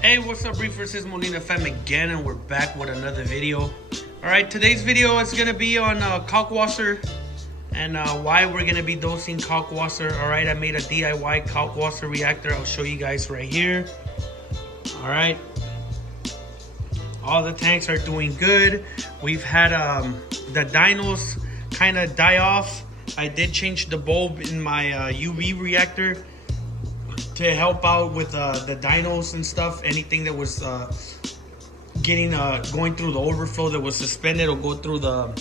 Hey, what's up, Reefers? This is Molina Fam again, and we're back with another video. Alright, today's video is going to be on Kalkwasser and why we're going to be dosing Kalkwasser. Alright, I made a DIY Kalkwasser reactor. I'll show you guys right here. Alright, all the tanks are doing good. We've had the dynos kind of die off. I did change the bulb in my UV reactor to help out with the dynos and stuff. Anything that was going through the overflow that was suspended will go through the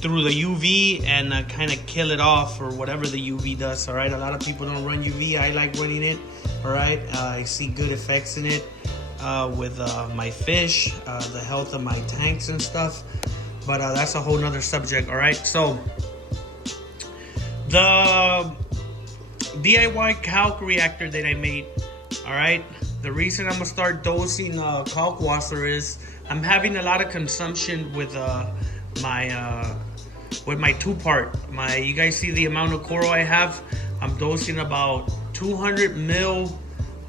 UV and kind of kill it off, or whatever the UV does. All right, a lot of people don't run UV. I like running it. All right, I see good effects in it with my fish, the health of my tanks and stuff. But that's a whole nother subject. All right, so the DIY kalk reactor that I made. All right, the reason I'm gonna start dosing Kalkwasser is I'm having a lot of consumption with my two-part. You guys see the amount of coral I have. I'm dosing about 200 mil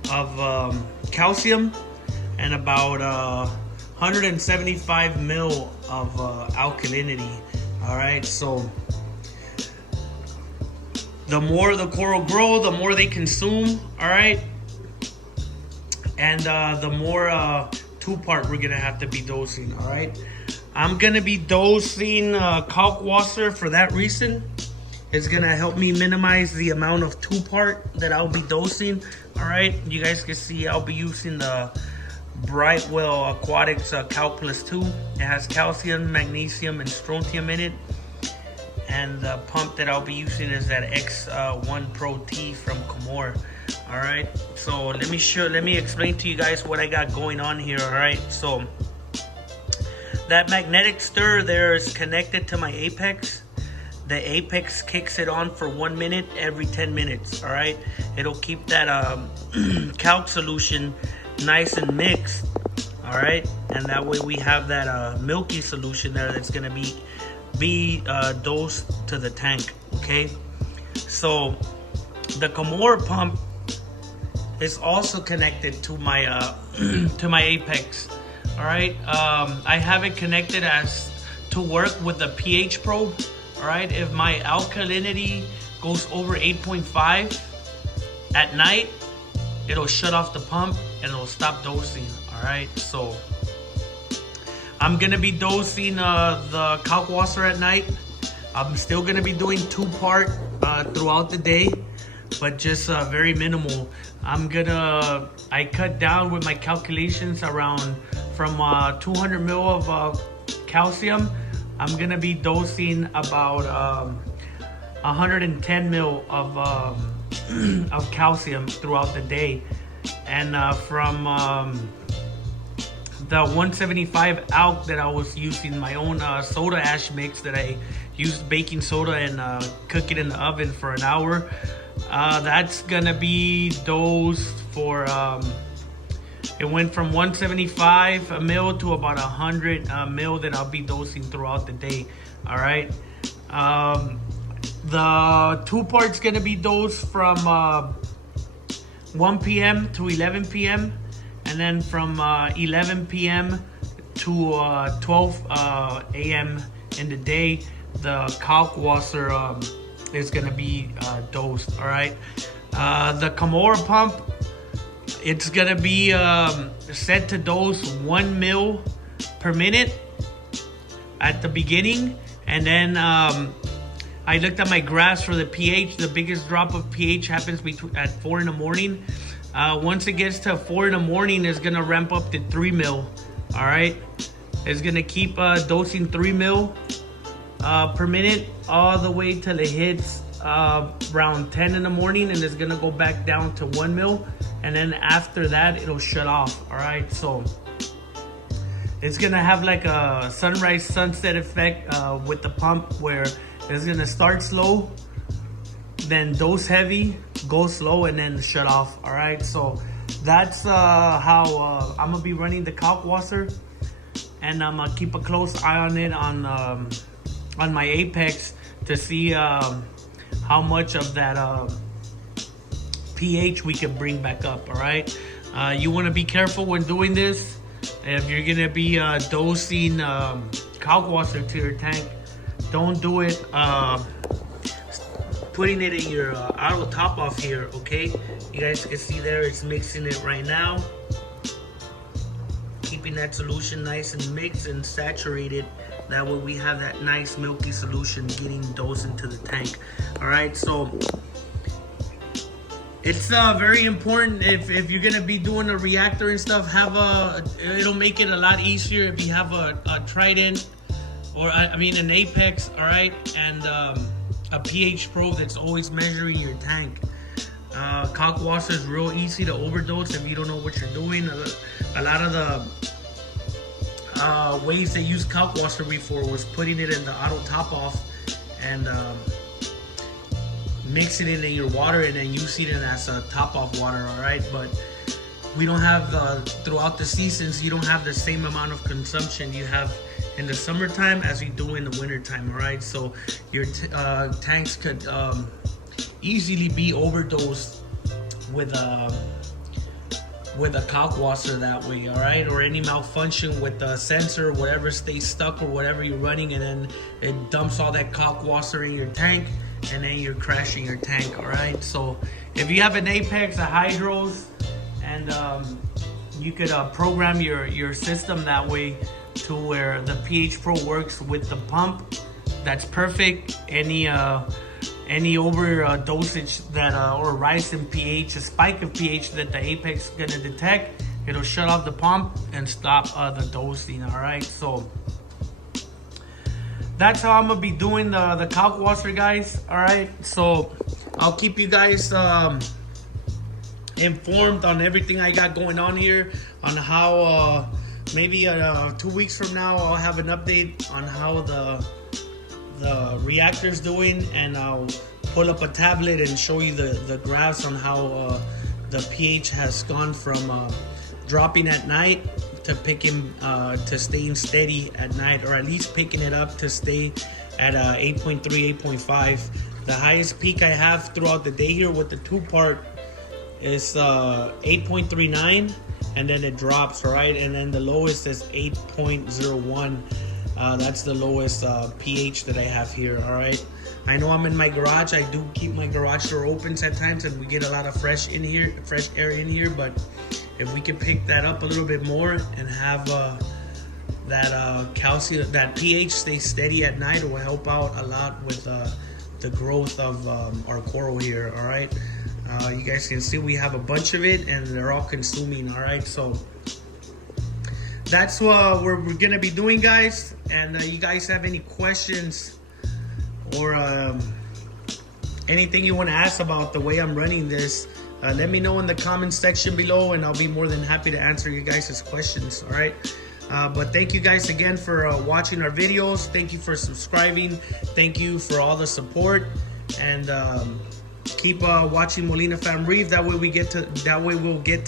of calcium and about 175 mil of alkalinity. All right, so the more the coral grow, the more they consume. All right, and the more two-part we're gonna have to be dosing. All right, I'm gonna be dosing Kalkwasser for that reason. It's gonna help me minimize the amount of two-part that I'll be dosing. All right, you guys can see I'll be using the Brightwell Aquatics Calc Plus 2. It has calcium, magnesium, and strontium in it. And the pump that I'll be using is that X1 Pro T from Comor. All right, so let me explain to you guys what I got going on here. All right, so that magnetic stir there is connected to my apex. The apex kicks it on for 1 minute every 10 minutes. All right, it'll keep that calc solution nice and mixed. All right, and that way we have that milky solution there that's gonna be dosed to the tank. Okay, so the Comor pump is also connected to my to my apex. All right, I have it connected as to work with the pH probe. All right, if my alkalinity goes over 8.5 at night, it'll shut off the pump and it'll stop dosing. All right, so I'm gonna be dosing the Kalkwasser at night. I'm still gonna be doing two-part throughout the day, but just very minimal. I cut down with my calculations around from 200 mil of calcium. I'm gonna be dosing about 110 mil of calcium throughout the day, and from the 175 alk that I was using, my own soda ash mix that I used baking soda and cook it in the oven for an hour. That's gonna be dosed for it went from 175 mil to about 100 mil that I'll be dosing throughout the day. All right, the two parts gonna be dosed from 1 p.m. to 11 p.m. and then from 11 p.m. to 12 a.m. in the day, the Kalkwasser is gonna be dosed. All right, the Comor pump, it's gonna be set to dose 1 mil per minute at the beginning, and then I looked at my graphs for the pH. The biggest drop of pH happens at 4 in the morning. Once it gets to 4 in the morning, it's gonna ramp up to 3 mil. All right, it's gonna keep dosing 3 mil per minute all the way till it hits around 10 in the morning, and it's gonna go back down to 1 mil, and then after that it'll shut off. All right, so it's gonna have like a sunrise sunset effect with the pump, where it's gonna start slow, then dose heavy, go slow, and then shut off. All right, so that's how I'm gonna be running the Kalkwasser, and I'm gonna keep a close eye on it on my apex to see how much of that pH we can bring back up. All right, You want to be careful when doing this. If you're gonna be dosing kalkwasser to your tank, don't do it putting it in your auto top off here, okay? You guys can see there, it's mixing it right now. Keeping that solution nice and mixed and saturated. That way we have that nice milky solution getting dosed into the tank. All right, so it's very important if you're gonna be doing a reactor and stuff, it'll make it a lot easier if you have a Trident, or I mean an Apex, all right, and a pH probe that's always measuring your tank. Kalkwasser is real easy to overdose if you don't know what you're doing. A lot of the ways they used kalkwasser before was putting it in the auto top off and mixing it in your water and then using it as a top off water, all right? But we don't have, throughout the seasons, you don't have the same amount of consumption you have in the summertime as you do in the wintertime, all right? So your tanks could easily be overdosed with a kalkwasser that way, all right? Or any malfunction with the sensor, whatever stays stuck or whatever you're running, and then it dumps all that kalkwasser in your tank, and then you're crashing your tank, all right? So if you have an Apex, a Hydros, and you could program your system that way to where the pH Pro works with the pump, that's perfect. Any over dosage that or rise in pH, a spike of pH that the Apex is gonna detect, it'll shut off the pump and stop the dosing, all right? So that's how I'm gonna be doing the kalkwasser, guys, all right? So I'll keep you guys informed on everything I got going on here, on how maybe 2 weeks from now I'll have an update on how the reactor's doing, and I'll pull up a tablet and show you the graphs on how the pH has gone from dropping at night to to staying steady at night, or at least picking it up to stay at 8.3, 8.5. The highest peak I have throughout the day here with the 2-part is 8.39, and then it drops, right? And then the lowest is 8.01. That's the lowest pH that I have here, all right? I know I'm in my garage. I do keep my garage door open at times, and we get a lot of fresh air in here, but if we can pick that up a little bit more and have that calcium, that pH stay steady at night, it will help out a lot with the growth of our coral here, all right? You guys can see we have a bunch of it, and they're all consuming, all right? So that's what we're gonna be doing, guys. And you guys have any questions or anything you want to ask about the way I'm running this, let me know in the comment section below, and I'll be more than happy to answer you guys' questions, all right? But thank you guys again for watching our videos. Thank you for subscribing. Thank you for all the support, and keep watching Molina Fam Reef. That way we'll get to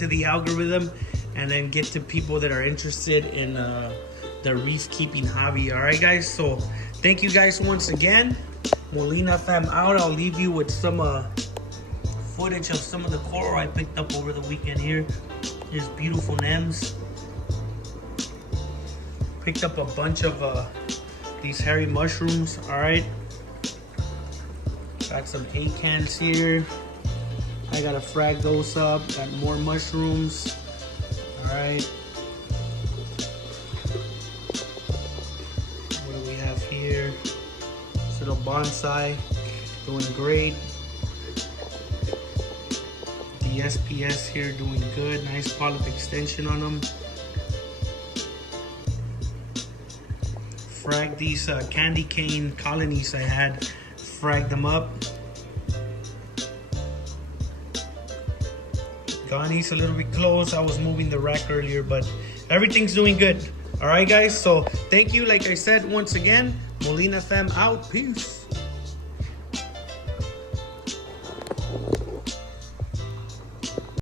the algorithm, and then get to people that are interested in the reef keeping hobby. All right, guys. So thank you guys once again. Molina Fam out. I'll leave you with some footage of some of the coral I picked up over the weekend here. There's beautiful nems. Picked up a bunch of these hairy mushrooms. All right. Got some acants here. I gotta frag those up. Got more mushrooms. All right. What do we have here? This little bonsai, doing great. The SPS here doing good. Nice polyp extension on them. Frag these candy cane colonies I had. Frag them up. Ghani's a little bit close. I was moving the rack earlier, but everything's doing good. All right, guys. So thank you. Like I said, once again, Molina Fam out. Peace.